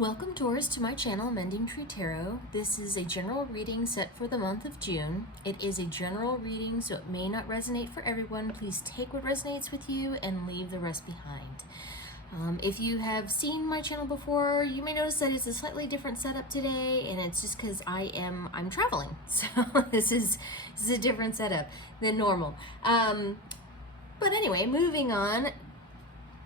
Welcome, Taurus, to my channel, Mending Tree Tarot. This is a general reading set for the month of June. It is a general reading, so it may not resonate for everyone. Please take what resonates with you and leave the rest behind. If you have seen my channel before, you may notice that it's a slightly different setup today, and it's just because I'm traveling. So this is a different setup than normal. But anyway, moving on.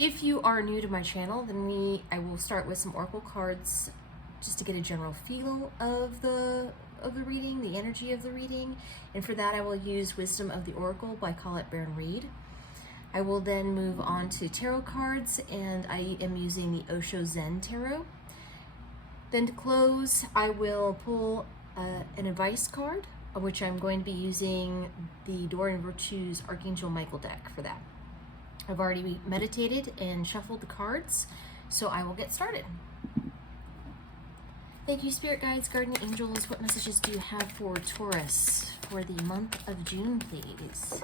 If you are new to my channel, then I will start with some oracle cards just to get a general feel of the reading, the energy of the reading. And for that, I will use Wisdom of the Oracle by Colette Baron Reed. I will then move on to tarot cards, and I am using the Osho Zen Tarot. Then to close, I will pull an advice card, which I'm going to be using the Dorian Virtues Archangel Michael deck for that. I've already meditated and shuffled the cards, so I will get started. Thank you, Spirit Guides, Guardian Angels. What messages do you have for Taurus for the month of June, please?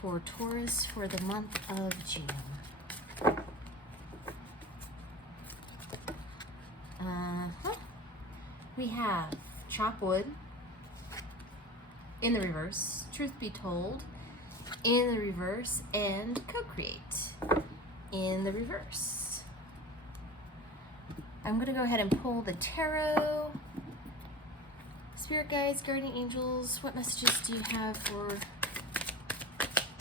For Taurus for the month of June. We have Chop Wood in the reverse, Truth Be Told in the reverse, and Co-Create in the reverse. I'm going to go ahead and pull the tarot. Spirit Guides, Guardian Angels, what messages do you have for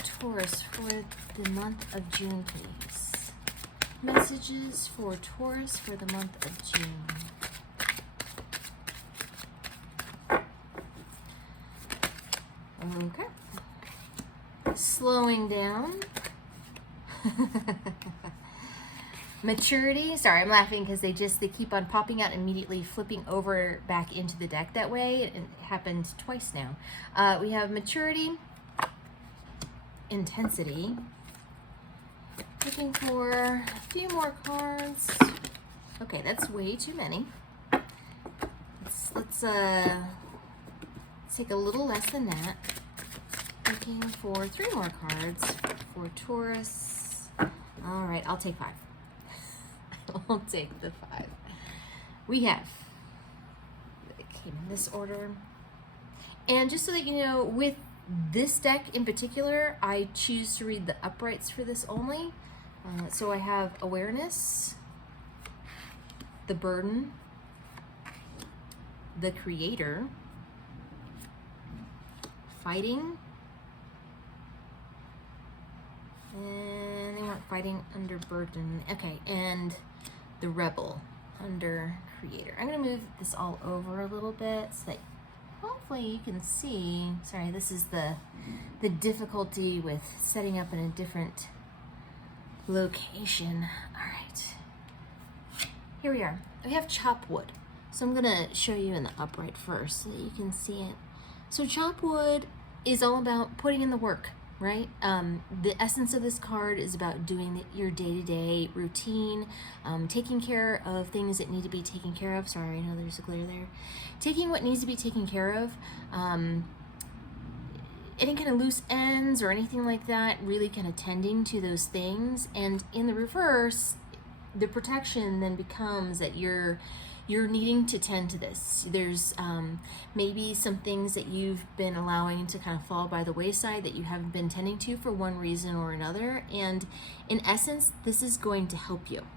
Taurus for the month of June, please? Messages for Taurus for the month of June. Okay. Slowing down. Maturity. Sorry, I'm laughing because they keep on popping out, immediately flipping over back into the deck that way. It happened twice now. We have maturity, intensity. Looking for a few more cards. Okay, that's way too many. Let's take a little less than that. Looking for 3 more cards for Taurus. All right, I'll take 5. I'll take the 5. We have, it came in this order. And just so that you know, with this deck in particular, I choose to read the uprights for this only. So I have awareness, the burden, the creator, fighting, and they weren't fighting under burden. Okay, and the rebel under creator. I'm going to move this all over a little bit so that hopefully you can see. Sorry, this is the difficulty with setting up in a different location. All right, here we are. We have chop wood. So I'm going to show you in the upright first so that you can see it. So chop wood is all about putting in the work, right? The essence of this card is about doing your day-to-day routine, taking care of things that need to be taken care of. Sorry, I know there's a glare there. Taking what needs to be taken care of, any kind of loose ends or anything like that, really kind of tending to those things. And in the reverse, the protection then becomes that you're needing to tend to this. There's maybe some things that you've been allowing to kind of fall by the wayside that you haven't been tending to for one reason or another. And in essence, this is going to help you.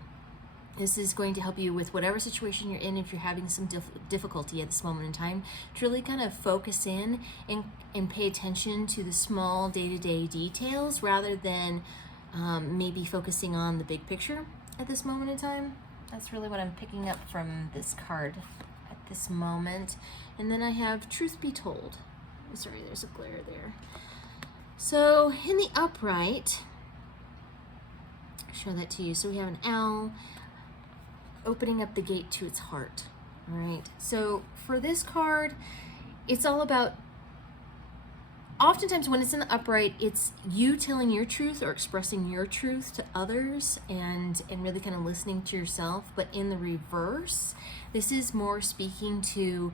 This is going to help you with whatever situation you're in. If you're having some difficulty at this moment in time, to really kind of focus in and pay attention to the small day-to-day details rather than maybe focusing on the big picture at this moment in time. That's really what I'm picking up from this card at this moment. And then I have Truth Be Told. Sorry, there's a glare there. So in the upright, I'll show that to you. So we have an L opening up the gate to its heart. All right. So for this card, it's all about, oftentimes when it's in the upright, it's you telling your truth or expressing your truth to others and really kind of listening to yourself. But in the reverse, this is more speaking to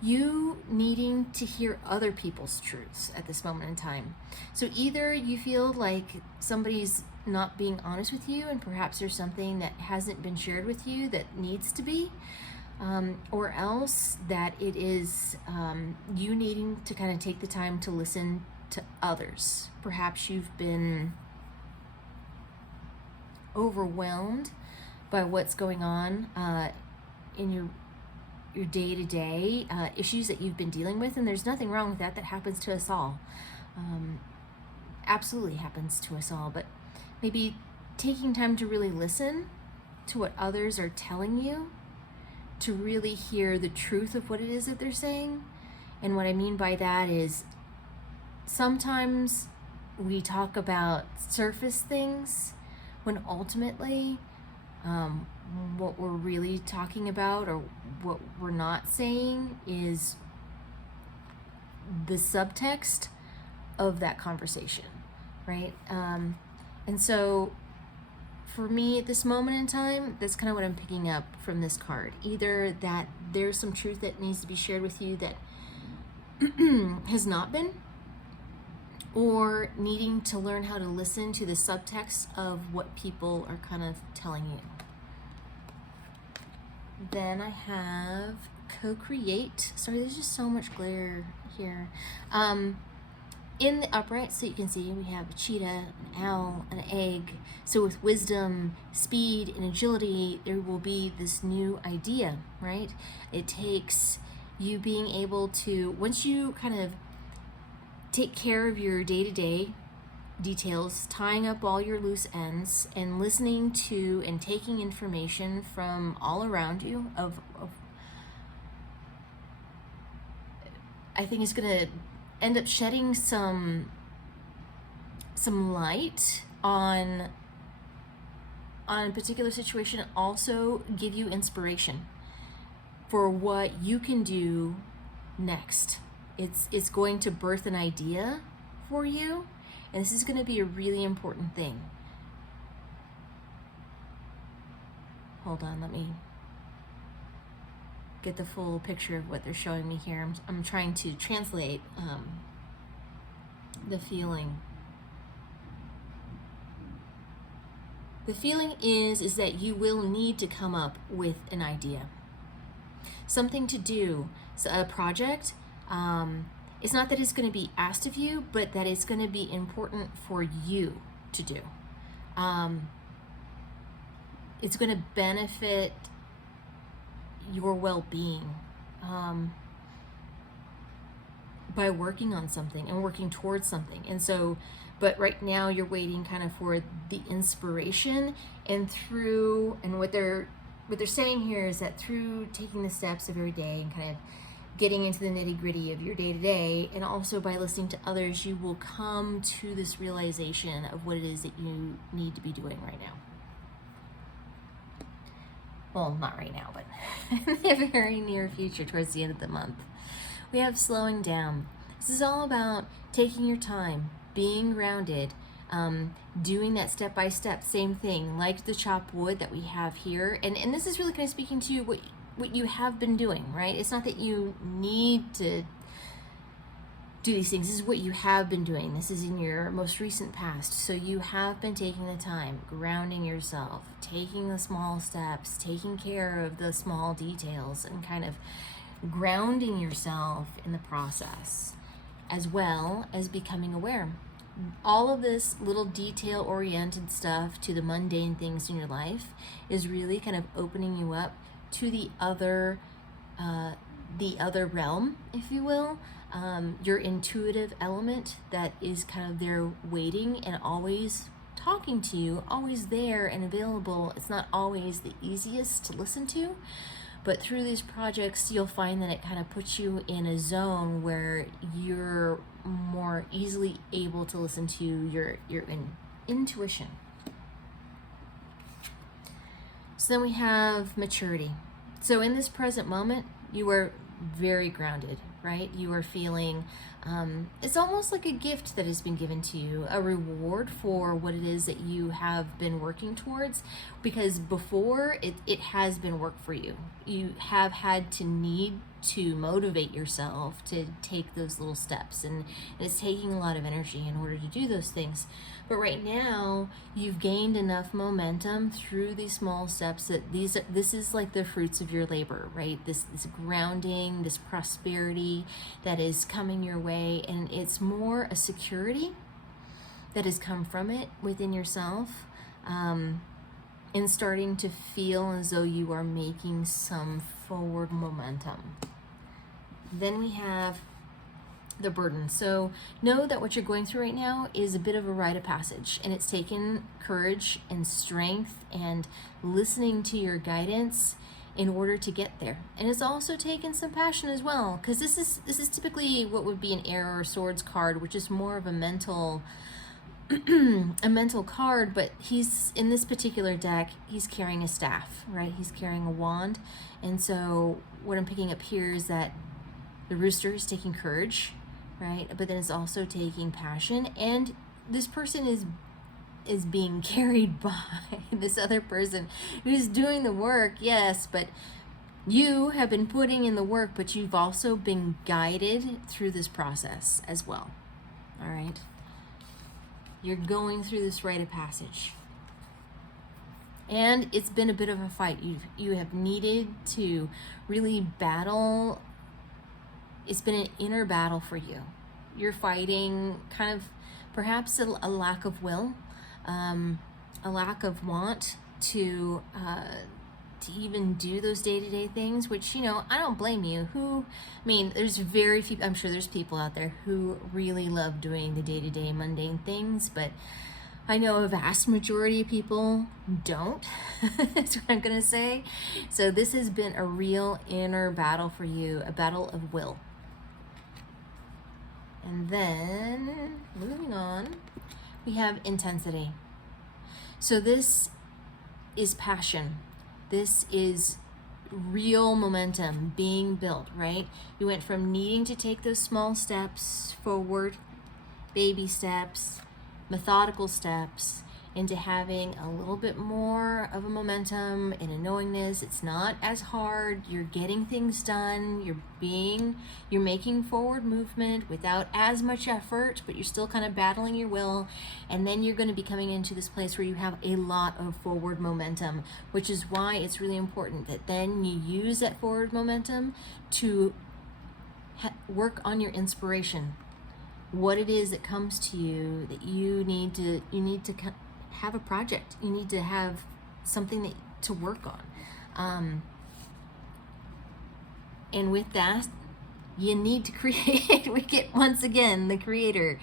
you needing to hear other people's truths at this moment in time. So either you feel like somebody's not being honest with you, and perhaps there's something that hasn't been shared with you that needs to be, or else that it is you needing to kind of take the time to listen to others. Perhaps you've been overwhelmed by what's going on in your day-to-day issues that you've been dealing with, and there's nothing wrong with that. That happens to us all. Absolutely happens to us all. But maybe taking time to really listen to what others are telling you, to really hear the truth of what it is that they're saying. And what I mean by that is sometimes we talk about surface things when ultimately what we're really talking about, or what we're not saying, is the subtext of that conversation, right? And so for me at this moment in time, that's kind of what I'm picking up from this card. Either that there's some truth that needs to be shared with you that has not been, or needing to learn how to listen to the subtext of what people are kind of telling you. Then I have co-create. Sorry, there's just so much glare here. In the upright, so you can see, we have a cheetah, an owl, an egg. So with wisdom, speed, and agility, there will be this new idea, right? It takes you being able to, once you kind of take care of your day-to-day details, tying up all your loose ends, and listening to and taking information from all around you I think it's going to end up shedding some light on a particular situation, also give you inspiration for what you can do next. It's going to birth an idea for you, and this is going to be a really important thing. Hold on, let me get the full picture of what they're showing me here. I'm trying to translate the feeling. The feeling is that you will need to come up with an idea, something to do, a project. It's not that it's going to be asked of you, but that it's going to be important for you to do. It's going to benefit your well-being by working on something and working towards something. And so, but right now you're waiting kind of for the inspiration, and what they're saying here is that through taking the steps of every day and kind of getting into the nitty-gritty of your day-to-day, and also by listening to others, you will come to this realization of what it is that you need to be doing right now. Well, not right now, but in the very near future, towards the end of the month. We have slowing down. This is all about taking your time, being grounded, doing that step-by-step, same thing, like the chopped wood that we have here. And this is really kind of speaking to what you have been doing, right? It's not that you need to do these things. This is what you have been doing. This is in your most recent past. So you have been taking the time, grounding yourself, taking the small steps, taking care of the small details, and kind of grounding yourself in the process, as well as becoming aware. All of this little detail-oriented stuff to the mundane things in your life is really kind of opening you up to the other realm, if you will, your intuitive element that is kind of there waiting and always talking to you, always there and available. It's not always the easiest to listen to, but through these projects, you'll find that it kind of puts you in a zone where you're more easily able to listen to your intuition. So then we have maturity. So in this present moment, you are very grounded, right? You are feeling, it's almost like a gift that has been given to you, a reward for what it is that you have been working towards, because before it has been work for you. You have had to need to motivate yourself to take those little steps, and it's taking a lot of energy in order to do those things. But right now you've gained enough momentum through these small steps that this is like the fruits of your labor, right? This grounding, this prosperity that is coming your way, and it's more a security that has come from it within yourself, and starting to feel as though you are making some forward momentum. Then we have the burden. So know that what you're going through right now is a bit of a rite of passage, and it's taken courage and strength and listening to your guidance in order to get there. And it's also taken some passion as well, because this is typically what would be an Air or Swords card, which is more of a mental a mental card, but he's in this particular deck, he's carrying a staff, right? He's carrying a wand. And so what I'm picking up here is that the rooster is taking courage, right? But then it's also taking passion, and this person is being carried by this other person who's doing the work, yes, but you have been putting in the work, but you've also been guided through this process as well. All right. You're going through this rite of passage, and it's been a bit of a fight. You have needed to really battle. It's been an inner battle for you. You're fighting kind of perhaps a lack of will, a lack of want to even do those day-to-day things, which, you know, I don't blame you. There's very few, I'm sure there's people out there who really love doing the day-to-day mundane things, but I know a vast majority of people don't. That's what I'm gonna say. So this has been a real inner battle for you, a battle of will. And then moving on, we have intensity. So this is passion. This is real momentum being built, right? You went from needing to take those small steps forward, baby steps, methodical steps, into having a little bit more of a momentum and a knowingness. It's not as hard. You're getting things done. You're making forward movement without as much effort, but you're still kind of battling your will. And then you're going to be coming into this place where you have a lot of forward momentum, which is why it's really important that then you use that forward momentum to work on your inspiration. What it is that comes to you that you need to have a project. You need to have something to work on. And with that, you need to create. We get, once again, the creator.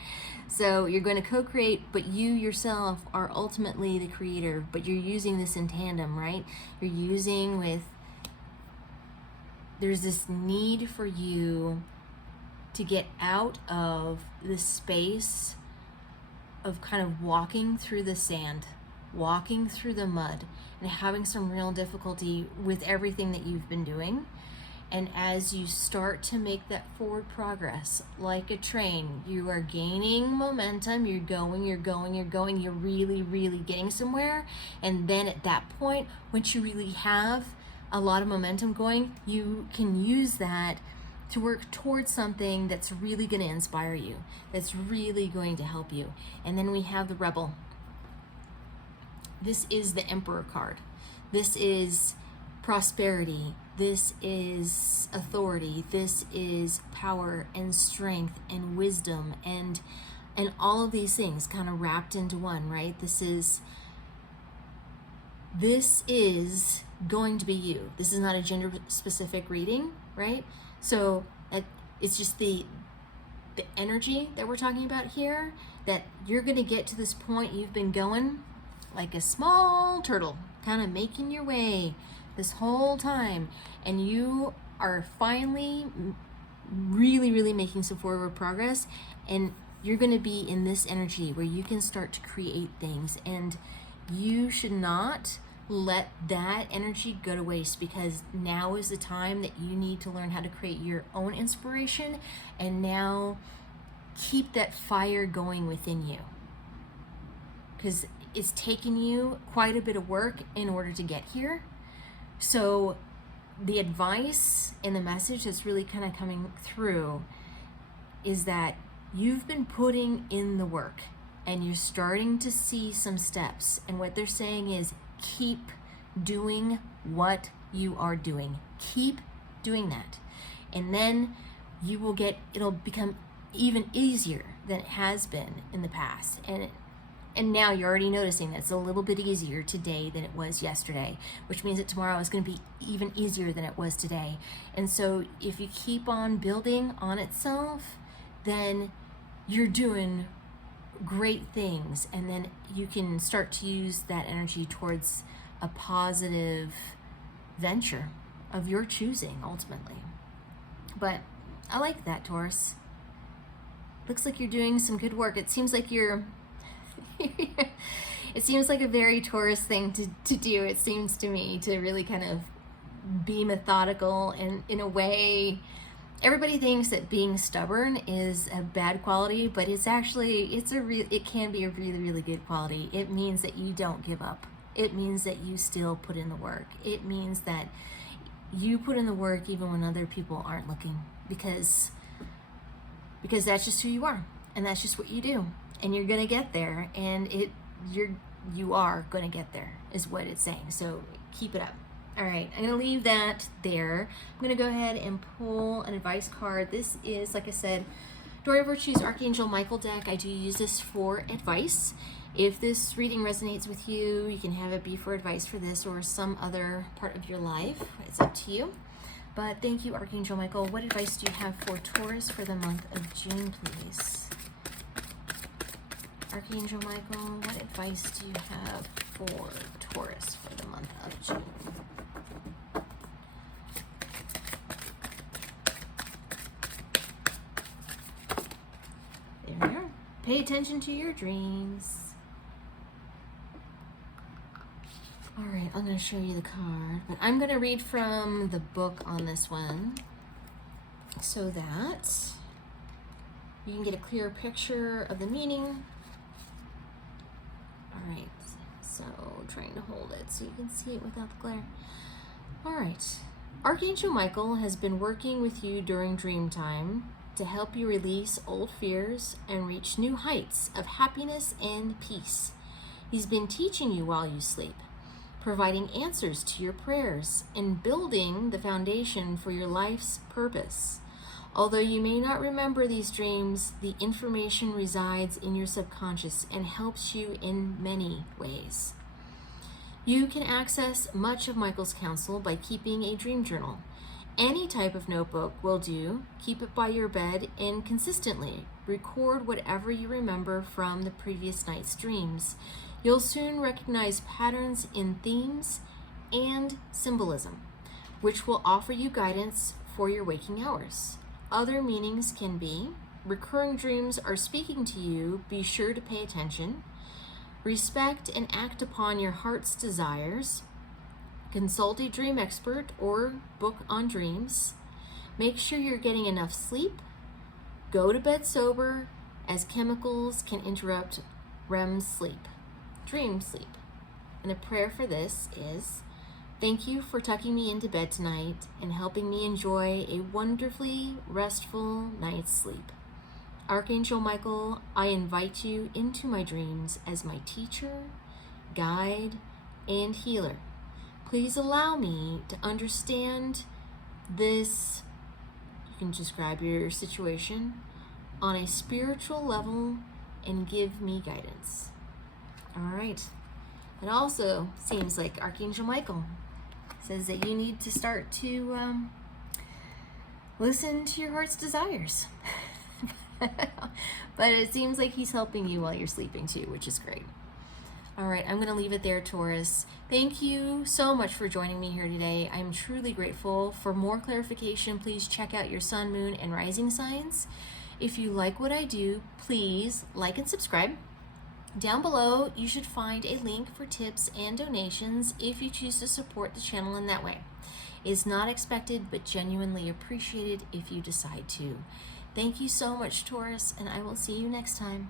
So you're going to co-create, but you yourself are ultimately the creator, but you're using this in tandem, right? You're using there's this need for you to get out of the space of kind of walking through the sand, walking through the mud, and having some real difficulty with everything that you've been doing. And as you start to make that forward progress, like a train, you are gaining momentum, you're going, you're really, really getting somewhere. And then at that point, once you really have a lot of momentum going, you can use that to work towards something that's really going to inspire you, that's really going to help you. And then we have the Rebel. This is the Emperor card. This is prosperity. This is authority. This is power and strength and wisdom and all of these things kind of wrapped into one, right? This is going to be you. This is not a gender specific reading, right? So it's just the energy that we're talking about here, that you're going to get to this point. You've been going like a small turtle, kind of making your way this whole time, and you are finally really, really making some forward progress, and you're going to be in this energy where you can start to create things, and you should not let that energy go to waste, because now is the time that you need to learn how to create your own inspiration, and now keep that fire going within you, because it's taken you quite a bit of work in order to get here. So the advice and the message that's really kind of coming through is that you've been putting in the work and you're starting to see some steps. And what they're saying is keep doing what you are doing. Keep doing that. And then you will it'll become even easier than it has been in the past. And now you're already noticing that it's a little bit easier today than it was yesterday, which means that tomorrow is going to be even easier than it was today. And so if you keep on building on itself, then you're doing great things, and then you can start to use that energy towards a positive venture of your choosing ultimately. But I like that, Taurus. Looks like you're doing some good work. It seems like you're it seems like a very Taurus thing to do, it seems to me, to really kind of be methodical. And in a way, everybody thinks that being stubborn is a bad quality, but it's actually, it can be a really, really good quality. It means that you don't give up. It means that you still put in the work. It means that you put in the work even when other people aren't looking, because that's just who you are, and that's just what you do, and you're gonna get there, and you are gonna get there is what it's saying. So keep it up. All right, I'm gonna leave that there. I'm gonna go ahead and pull an advice card. This is, like I said, Dory of Virtue's Archangel Michael deck. I do use this for advice. If this reading resonates with you, you can have it be for advice for this or some other part of your life. It's up to you. But thank you, Archangel Michael. What advice do you have for Taurus for the month of June, please? Archangel Michael, what advice do you have for Taurus for the month of June? There we are. Pay attention to your dreams. All right, I'm going to show you the card, but I'm going to read from the book on this one so that you can get a clearer picture of the meaning. All right, so trying to hold it so you can see it without the glare. All right, Archangel Michael has been working with you during dream time to help you release old fears and reach new heights of happiness and peace. He's been teaching you while you sleep, providing answers to your prayers, and building the foundation for your life's purpose. Although you may not remember these dreams, the information resides in your subconscious and helps you in many ways. You can access much of Michael's counsel by keeping a dream journal. Any type of notebook will do. Keep it by your bed and consistently record whatever you remember from the previous night's dreams. You'll soon recognize patterns in themes and symbolism, which will offer you guidance for your waking hours. Other meanings can be: recurring dreams are speaking to you, be sure to pay attention. Respect and act upon your heart's desires. Consult a dream expert or book on dreams. Make sure you're getting enough sleep. Go to bed sober, as chemicals can interrupt REM sleep, dream sleep. And a prayer for this is: thank you for tucking me into bed tonight and helping me enjoy a wonderfully restful night's sleep. Archangel Michael, I invite you into my dreams as my teacher, guide, and healer. Please allow me to understand this, you can describe your situation, on a spiritual level and give me guidance. All right. It also seems like Archangel Michael says that you need to start to listen to your heart's desires. But it seems like he's helping you while you're sleeping too, which is great. All right, I'm going to leave it there, Taurus. Thank you so much for joining me here today. I'm truly grateful. For more clarification, please check out your sun, moon, and rising signs. If you like what I do, please like and subscribe. Down below, you should find a link for tips and donations if you choose to support the channel in that way. It's not expected, but genuinely appreciated if you decide to. Thank you so much, Taurus, and I will see you next time.